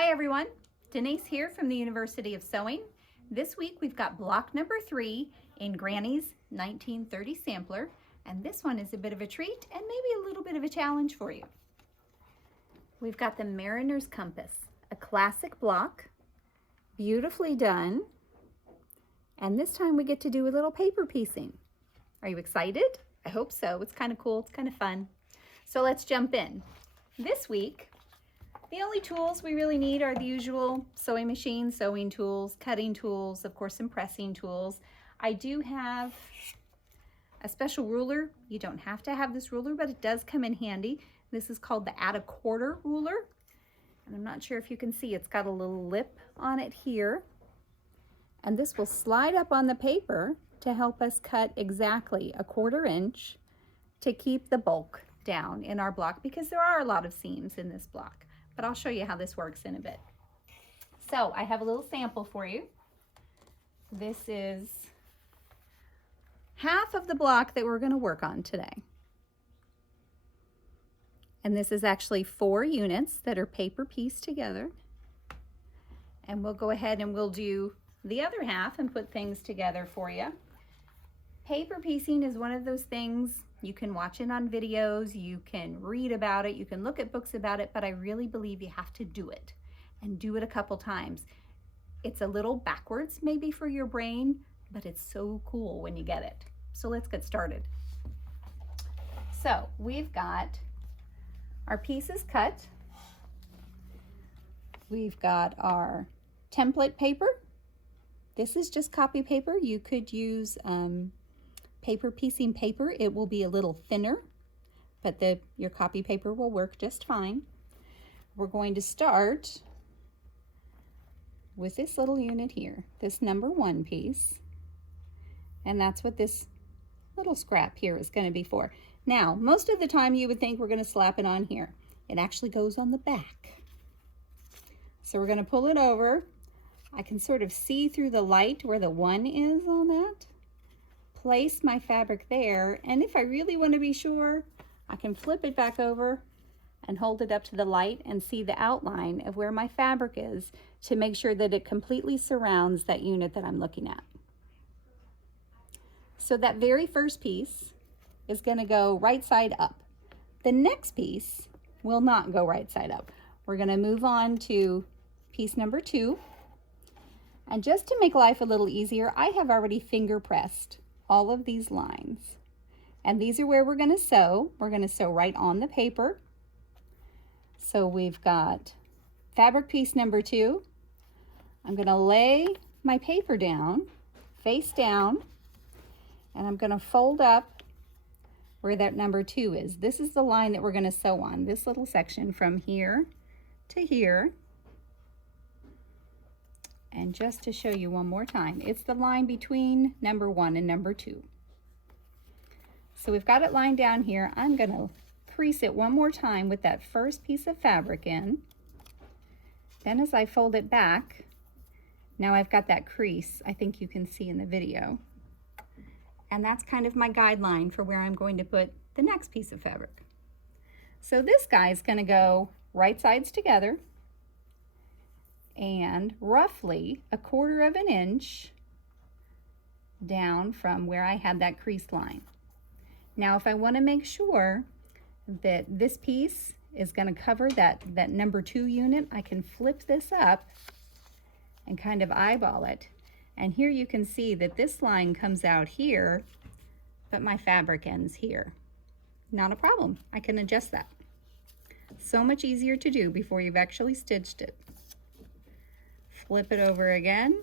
Hi everyone, Denise here from the University of Sewing. This week we've got block number 3 in Granny's 1930 sampler, and this one is a bit of a treat and maybe a little bit of a challenge for you. We've got the Mariner's Compass, a classic block, beautifully done, and this time we get to do a little paper piecing. Are you excited? I hope so. It's kind of cool, it's kind of fun. So let's jump in. This week, the only tools we really need are the usual sewing machine, sewing tools, cutting tools, of course some pressing tools. I do have a special ruler. You don't have to have this ruler, but it does come in handy. This is called the add a quarter ruler. And I'm not sure if you can see, it's got a little lip on it here. And this will slide up on the paper to help us cut exactly a 1/4 inch to keep the bulk down in our block, because there are a lot of seams in this block. But I'll show you how this works in a bit. So I have a little sample for you. This is half of the block that we're going to work on today. And this is actually 4 units that are paper pieced together. And we'll go ahead and we'll do the other half and put things together for you. Paper piecing is one of those things you can watch it on videos, you can read about it, you can look at books about it, but I really believe you have to do it and do it a couple times. It's a little backwards maybe for your brain, but it's so cool when you get it. So let's get started. So we've got our pieces cut. We've got our template paper. This is just copy paper. You could use paper piecing paper. It will be a little thinner, but your copy paper will work just fine. We're going to start with this little unit here, this number 1 piece, and that's what this little scrap here is going to be for. Now, most of the time you would think we're going to slap it on here. It actually goes on the back. So we're going to pull it over. I can sort of see through the light where the 1 is on that. Place my fabric there, and if I really want to be sure, I can flip it back over and hold it up to the light and see the outline of where my fabric is to make sure that it completely surrounds that unit that I'm looking at. So that very first piece is going to go right side up. The next piece will not go right side up. We're going to move on to piece number 2. And just to make life a little easier, I have already finger pressed all of these lines. And these are where we're going to sew. We're going to sew right on the paper. So we've got fabric piece number 2. I'm going to lay my paper down, face down, and I'm going to fold up where that number 2 is. This is the line that we're going to sew on, this little section from here to here. And just to show you one more time, it's the line between number 1 and number 2. So we've got it lined down here. I'm going to crease it one more time with that first piece of fabric in. Then as I fold it back, now I've got that crease I think you can see in the video. And that's kind of my guideline for where I'm going to put the next piece of fabric. So this guy is going to go right sides together, and roughly 1/4 inch down from where I had that crease line. Now, if I want to make sure that this piece is going to cover that number 2 unit, I can flip this up and kind of eyeball it. And here you can see that this line comes out here, but my fabric ends here. Not a problem. I can adjust that. So much easier to do before you've actually stitched it. Flip it over again.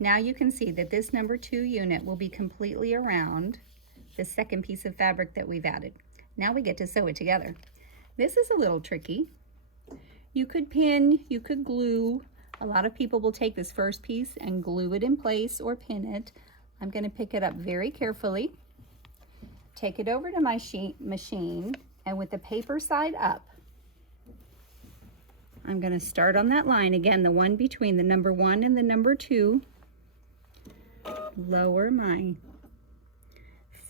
Now you can see that this number 2 unit will be completely around the second piece of fabric that we've added. Now we get to sew it together. This is a little tricky. You could pin, you could glue. A lot of people will take this first piece and glue it in place or pin it. I'm going to pick it up very carefully, take it over to my machine, and with the paper side up, I'm going to start on that line again, the one between the number 1 and the number 2. Lower my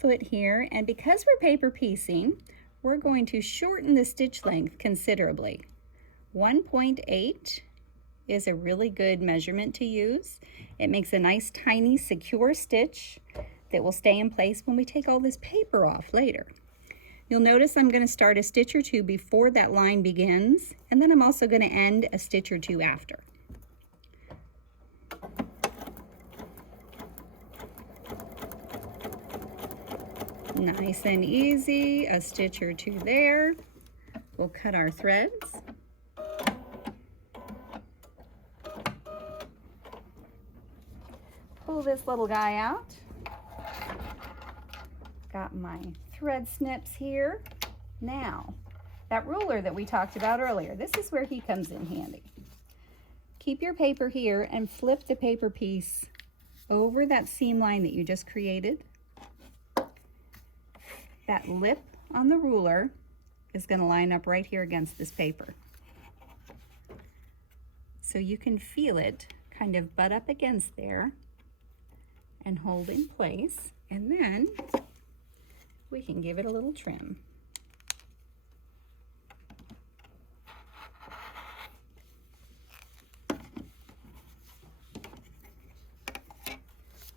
foot here, and because we're paper piecing, we're going to shorten the stitch length considerably. 1.8 is a really good measurement to use. It makes a nice, tiny, secure stitch that will stay in place when we take all this paper off later. You'll notice I'm going to start a stitch or two before that line begins, and then I'm also going to end a stitch or two after. Nice and easy, a stitch or two there. We'll cut our threads. Pull this little guy out. Got my thread snips here. Now, that ruler that we talked about earlier, this is where he comes in handy. Keep your paper here and flip the paper piece over that seam line that you just created. That lip on the ruler is going to line up right here against this paper. So you can feel it kind of butt up against there and hold in place, and then we can give it a little trim.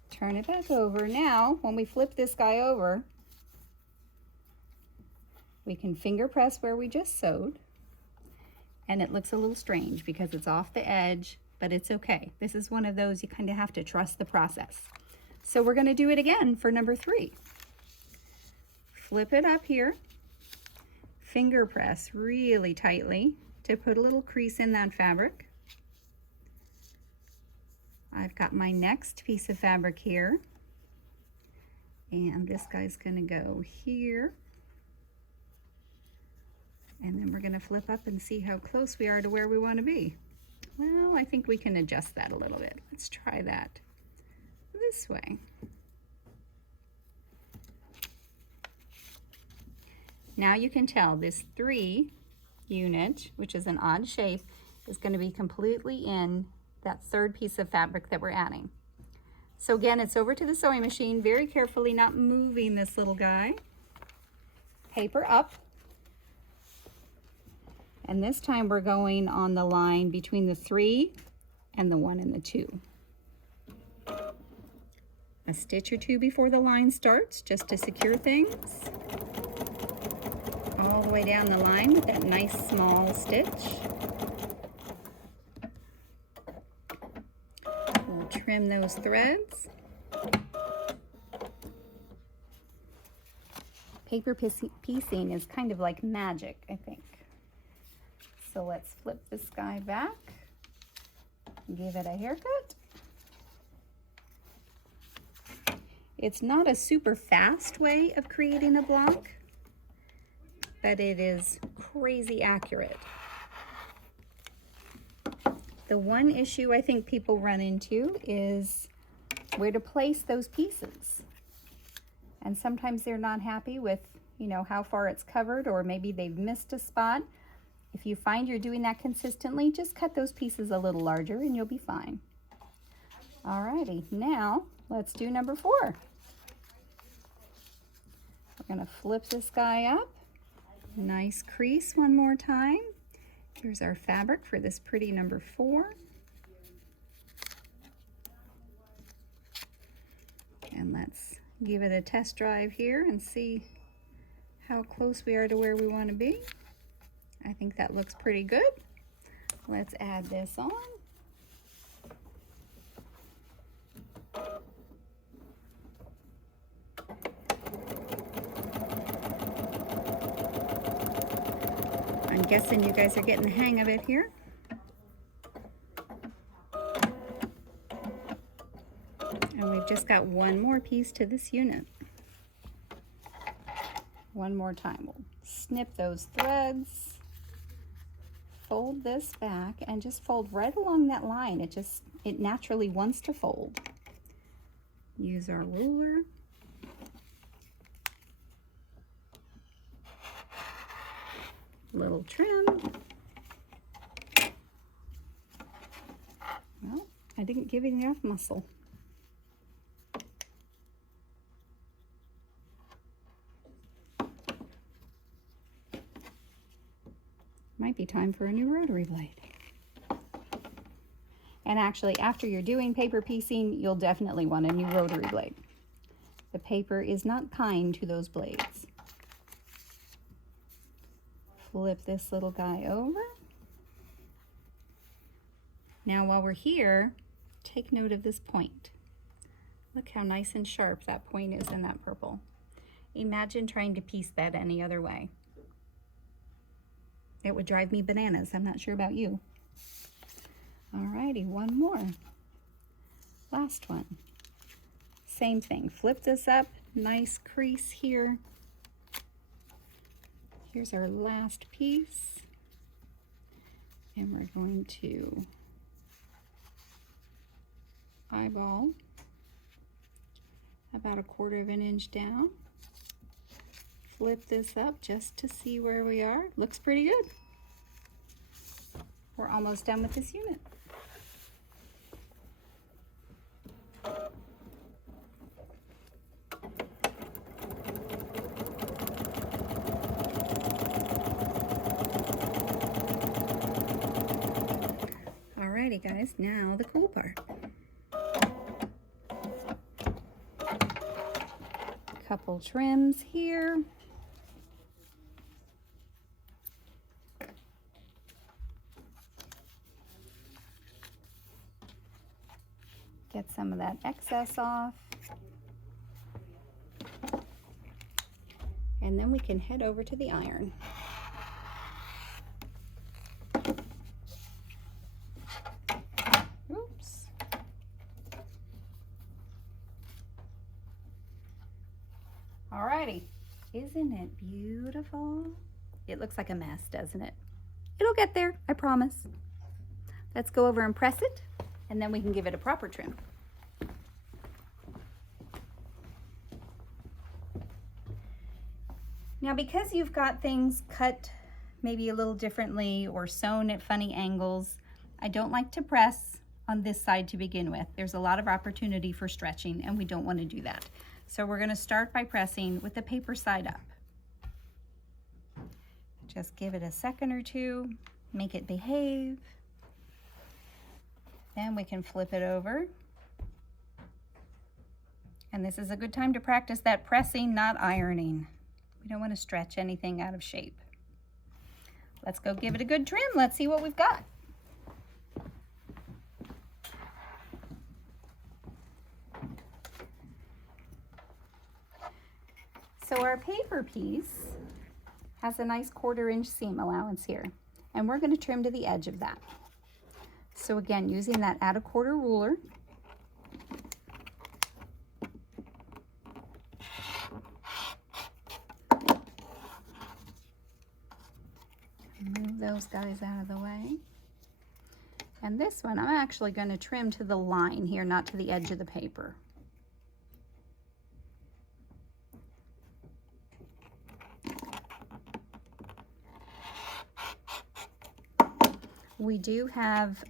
Turn it back over. Now, when we flip this guy over, we can finger press where we just sewed, and it looks a little strange because it's off the edge, but it's okay. This is one of those you kind of have to trust the process. So we're going to do it again for number 3. Flip it up here, finger press really tightly to put a little crease in that fabric. I've got my next piece of fabric here, and this guy's going to go here. And then we're going to flip up and see how close we are to where we want to be. Well, I think we can adjust that a little bit. Let's try that this way. Now you can tell this 3 unit, which is an odd shape, is going to be completely in that third piece of fabric that we're adding. So again, it's over to the sewing machine, very carefully, not moving this little guy. Paper up. And this time we're going on the line between the 3 and the 1 and the 2. A stitch or two before the line starts, just to secure things. All the way down the line with that nice small stitch. We'll trim those threads. Paper piecing is kind of like magic, I think. So let's flip this guy back, give it a haircut. It's not a super fast way of creating a block, but it is crazy accurate. The one issue I think people run into is where to place those pieces. And sometimes they're not happy with, how far it's covered, or maybe they've missed a spot. If you find you're doing that consistently, just cut those pieces a little larger and you'll be fine. Alrighty, now let's do number 4. We're going to flip this guy up. Nice crease one more time. Here's our fabric for this pretty number 4. And let's give it a test drive here and see how close we are to where we want to be. I think that looks pretty good. Let's add this on. I'm guessing you guys are getting the hang of it here. And we've just got one more piece to this unit. One more time. We'll snip those threads. Fold this back and just fold right along that line. It naturally wants to fold. Use our ruler. Little trim. Well, I didn't give it enough muscle. My be time for a new rotary blade. And actually, after you're doing paper piecing, you'll definitely want a new rotary blade. The paper is not kind to those blades. Flip this little guy over. Now while we're here, take note of this point. Look how nice and sharp that point is in that purple. Imagine trying to piece that any other way. It would drive me bananas. I'm not sure about you. Alrighty, one more. Last one. Same thing. Flip this up. Nice crease here. Here's our last piece. And we're going to eyeball about 1/4 of an inch down. Flip this up just to see where we are. Looks pretty good. We're almost done with this unit. Alrighty guys, now the cool part. Couple trims here. Get some of that excess off. And then we can head over to the iron. Oops. Alrighty, isn't it beautiful? It looks like a mess, doesn't it? It'll get there, I promise. Let's go over and press it, and then we can give it a proper trim. Now, because you've got things cut maybe a little differently or sewn at funny angles, I don't like to press on this side to begin with. There's a lot of opportunity for stretching, and we don't want to do that. So we're going to start by pressing with the paper side up. Just give it a second or two, make it behave. Then we can flip it over. And this is a good time to practice that pressing, not ironing. We don't want to stretch anything out of shape. Let's go give it a good trim. Let's see what we've got. So our paper piece has a nice 1/4 inch seam allowance here, and we're going to trim to the edge of that. So again, using that add 1/4 ruler, move those guys out of the way. And this one, I'm actually going to trim to the line here, not to the edge of the paper. We do have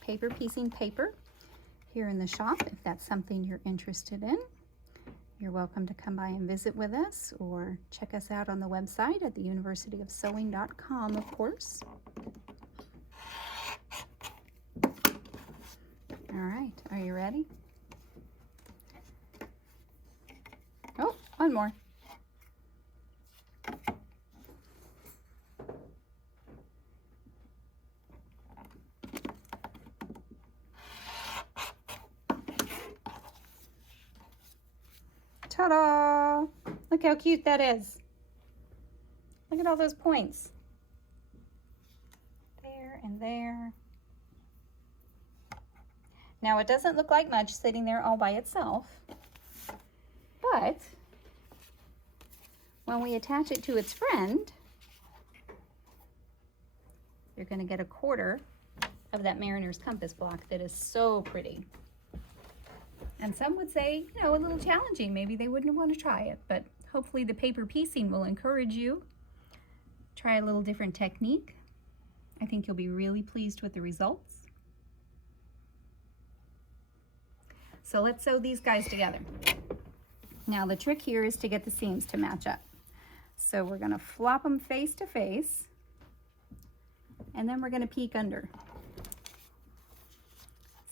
paper piecing paper here in the shop. If that's something you're interested in, you're welcome to come by and visit with us, or check us out on the website at theuniversityofsewing.com, of course. All right, are you ready? Oh, one more. Ta-da! Look how cute that is. Look at all those points. There and there. Now it doesn't look like much sitting there all by itself, but when we attach it to its friend, you're going to get 1/4 of that mariner's compass block that is so pretty. And some would say, you know, a little challenging. Maybe they wouldn't want to try it, but hopefully the paper piecing will encourage you. Try a little different technique. I think you'll be really pleased with the results. So let's sew these guys together. Now the trick here is to get the seams to match up. So we're going to flop them face to face, and then we're going to peek under.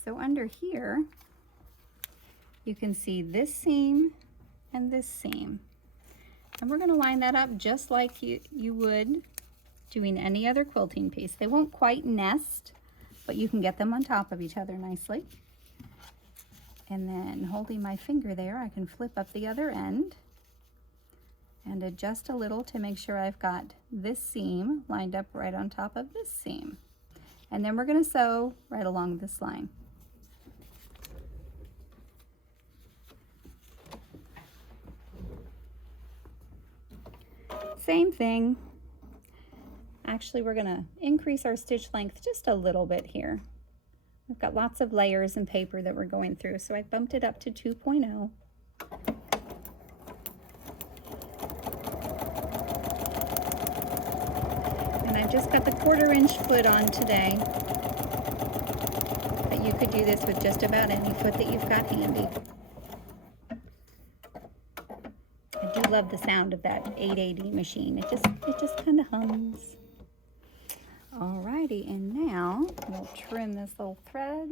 So under here, you can see this seam and this seam. And we're going to line that up just like you would doing any other quilting piece. They won't quite nest, but you can get them on top of each other nicely. And then holding my finger there, I can flip up the other end and adjust a little to make sure I've got this seam lined up right on top of this seam. And then we're going to sew right along this line. Same thing. Actually, we're going to increase our stitch length just a little bit here. We've got lots of layers and paper that we're going through, so I bumped it up to 2.0. And I've just got the 1/4 inch foot on today, but you could do this with just about any foot that you've got handy. I do love the sound of that 880 machine. It just kind of hums. Alrighty, and now we'll trim this little thread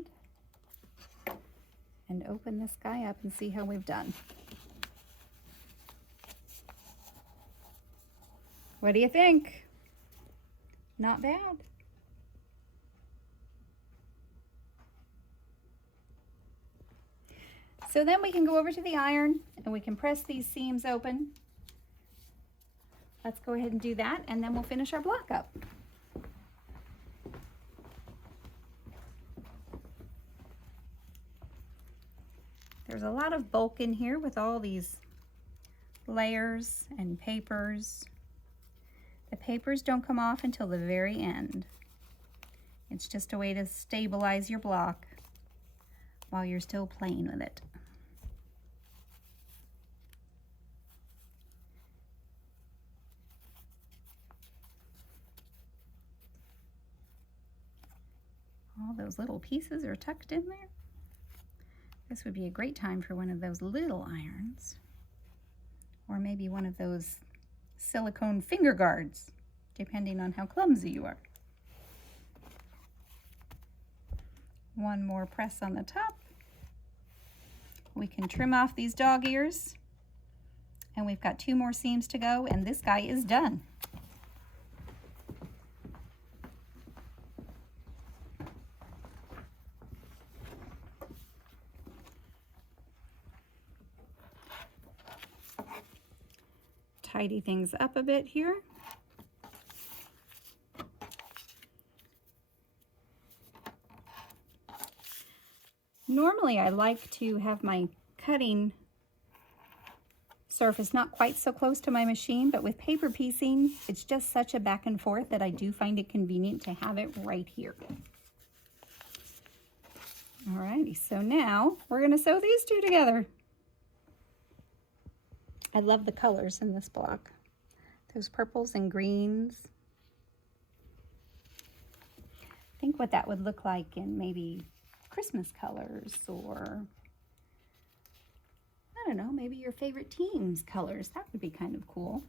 and open this guy up and see how we've done. What do you think? Not bad. So then we can go over to the iron and we can press these seams open. Let's go ahead and do that, and then we'll finish our block up. There's a lot of bulk in here with all these layers and papers. The papers don't come off until the very end. It's just a way to stabilize your block while you're still playing with it. All those little pieces are tucked in there. This would be a great time for one of those little irons, or maybe one of those silicone finger guards, depending on how clumsy you are. One more press on the top. We can trim off these dog ears, and we've got 2 more seams to go, and this guy is done. Tidy things up a bit here. Normally I like to have my cutting surface not quite so close to my machine, but with paper piecing, it's just such a back and forth that I do find it convenient to have it right here. Alrighty, so now we're going to sew these 2 together. I love the colors in this block. Those purples and greens. Think what that would look like in maybe Christmas colors, or I don't know, maybe your favorite team's colors. That would be kind of cool.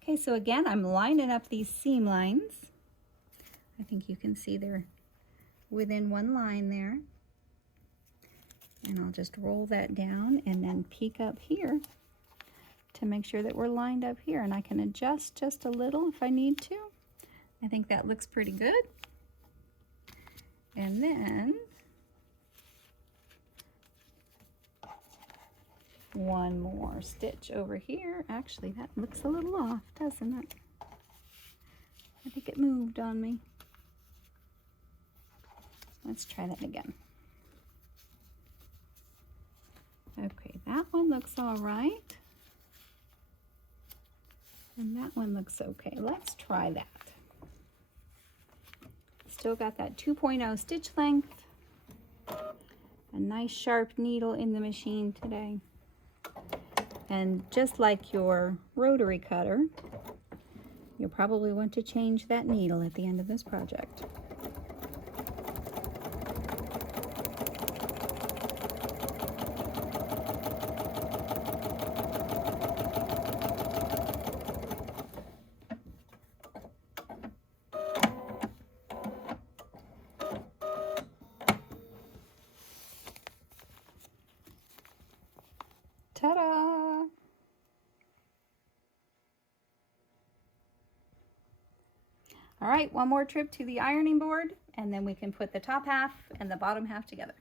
Okay, so again, I'm lining up these seam lines. I think you can see they're within one line there. And I'll just roll that down and then peek up here to make sure that we're lined up here. And I can adjust just a little if I need to. I think that looks pretty good. And then one more stitch over here. Actually, that looks a little off, doesn't it? I think it moved on me. Let's try that again. Okay, that one looks all right. And that one looks okay. Let's try that. Still got that 2.0 stitch length. A nice sharp needle in the machine today. And just like your rotary cutter, you'll probably want to change that needle at the end of this project. right, one more trip to the ironing board, and then we can put the top half and the bottom half together.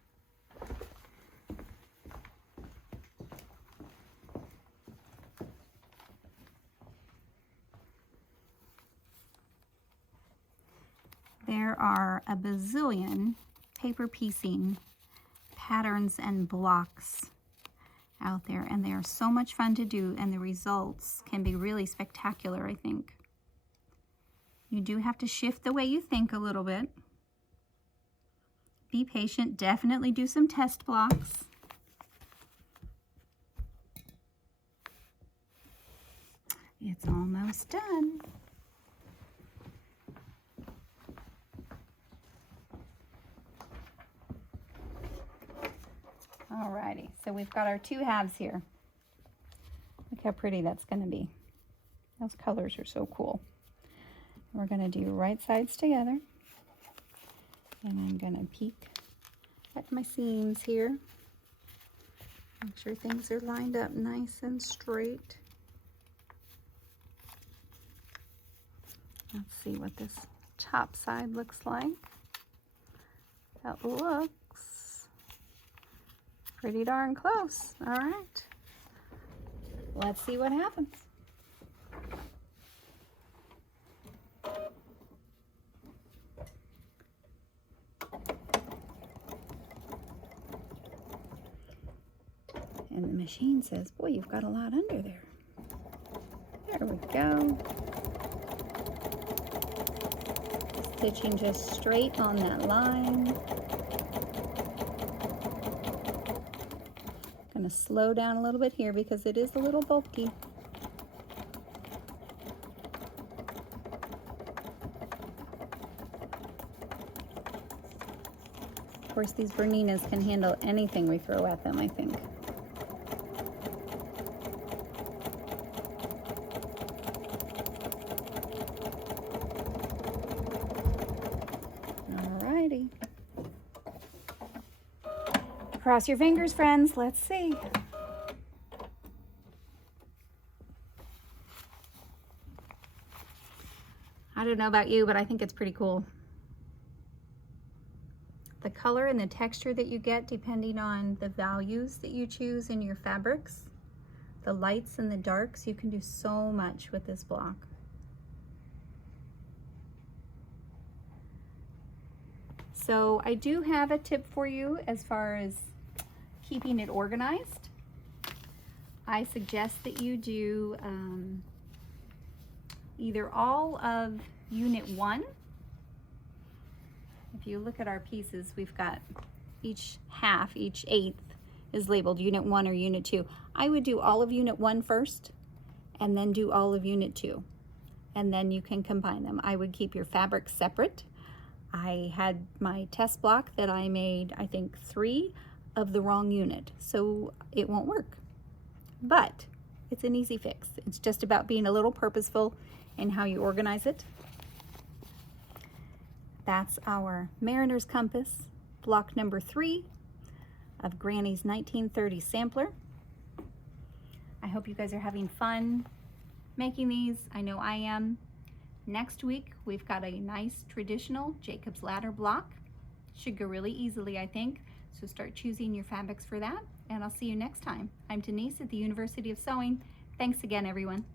There are a bazillion paper piecing patterns and blocks out there, and they are so much fun to do, and the results can be really spectacular, I think. You do have to shift the way you think a little bit. Be patient, definitely do some test blocks. It's almost done. Alrighty, so we've got our two halves here. Look how pretty that's going to be. Those colors are so cool. We're going to do right sides together. And I'm going to peek at my seams here. Make sure things are lined up nice and straight. Let's see what this top side looks like. That looks pretty darn close. All right, let's see what happens. And the machine says, boy, you've got a lot under there. There we go. Stitching just straight on that line. Going to slow down a little bit here because it is a little bulky. Of course, these Berninas can handle anything we throw at them, I think. Alrighty. Cross your fingers, friends. Let's see. I don't know about you, but I think it's pretty cool. The color and the texture that you get depending on the values that you choose in your fabrics, the lights and the darks, you can do so much with this block. So I do have a tip for you as far as keeping it organized. I suggest that you do either all of Unit 1. If you look at our pieces, we've got each half, each eighth is labeled Unit 1 or Unit 2. I would do all of Unit 1 first, and then do all of Unit 2. And then you can combine them. I would keep your fabrics separate. I had my test block that I made, I think, 3 of the wrong unit, so it won't work. But it's an easy fix. It's just about being a little purposeful in how you organize it. That's our Mariner's Compass, block number 3 of Granny's 1930 sampler. I hope you guys are having fun making these. I know I am. Next week, we've got a nice traditional Jacob's Ladder block. Should go really easily, I think. So start choosing your fabrics for that, and I'll see you next time. I'm Denise at the University of Sewing. Thanks again, everyone.